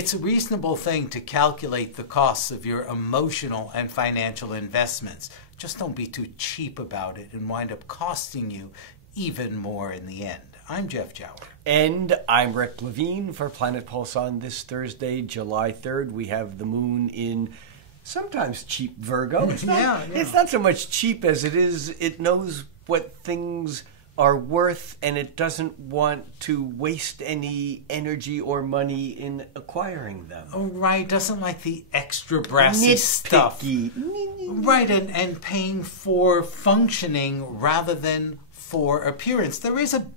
It's a reasonable thing to calculate the costs of your emotional and financial investments. Just don't be too cheap about it and wind up costing you even more in the end. I'm Jeff Jower. And I'm Rick Levine for Planet Pulse on this Thursday, July 3rd. We have the moon in sometimes cheap Virgo. It's not, It's not so much cheap as it is. It knows what things are worth, and it doesn't want to waste any energy or money in acquiring them. Oh, right. Doesn't like the extra brassy stuff. Right, and paying for functioning rather than for appearance. There is a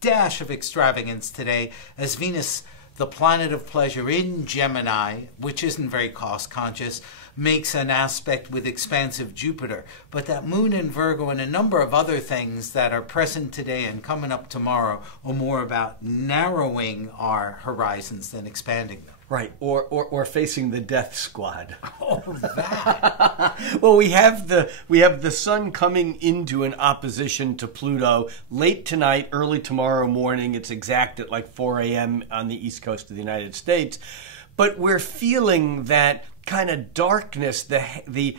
dash of extravagance today as Venus, the planet of pleasure in Gemini, which isn't very cost conscious, makes an aspect with expansive Jupiter. But that moon in Virgo and a number of other things that are present today and coming up tomorrow are more about narrowing our horizons than expanding them. Right, or facing the death squad. Oh, that. Well, we have the sun coming into an opposition to Pluto late tonight, early tomorrow morning. It's exact at like 4 a.m. on the east coast of the United States. But we're feeling that kind of darkness, the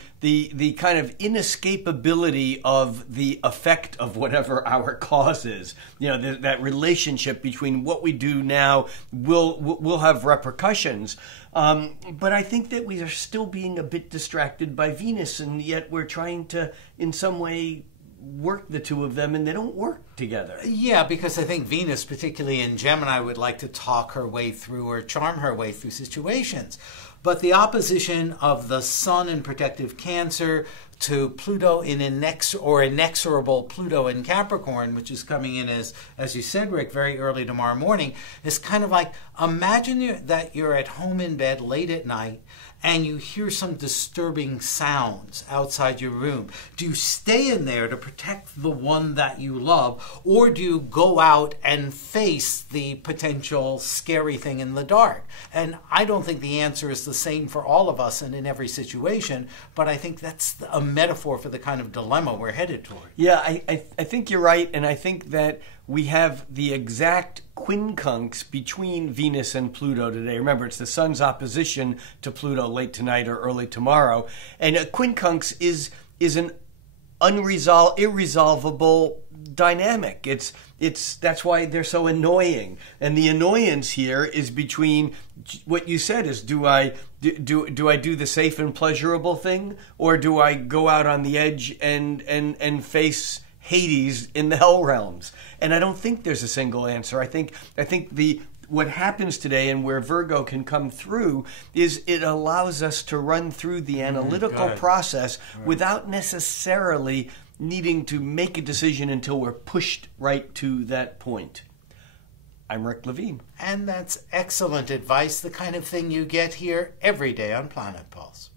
kind of inescapability of the effect of whatever our cause is. You know, that relationship between what we do now will have repercussions. But I think that we are still being a bit distracted by Venus, and yet we're trying to, in some way, work the two of them, and they don't work together. Yeah, because I think Venus, particularly in Gemini, would like to talk her way through or charm her way through situations. But the opposition of the Sun in protective Cancer to Pluto in inexorable Pluto in Capricorn, which is coming in as you said, Rick, very early tomorrow morning, is kind of like, imagine that you're at home in bed late at night and you hear some disturbing sounds outside your room. Do you stay in there to protect the one that you love, or do you go out and face the potential scary thing in the dark? And I don't think the answer is the same for all of us and in every situation, but I think that's a metaphor for the kind of dilemma we're headed toward. Yeah, I think you're right, and I think that we have the exact quincunx between Venus and Pluto today. Remember, it's the sun's opposition to Pluto late tonight or early tomorrow. And a quincunx is an irresolvable dynamic. That's why they're so annoying. And the annoyance here is between what you said is, do I do the safe and pleasurable thing, or do I go out on the edge and face Hades in the hell realms? And I don't think there's a single answer. I think what happens today, and where Virgo can come through, is it allows us to run through the analytical process without necessarily needing to make a decision until we're pushed right to that point. I'm Rick Levine. And that's excellent advice, the kind of thing you get here every day on Planet Pulse.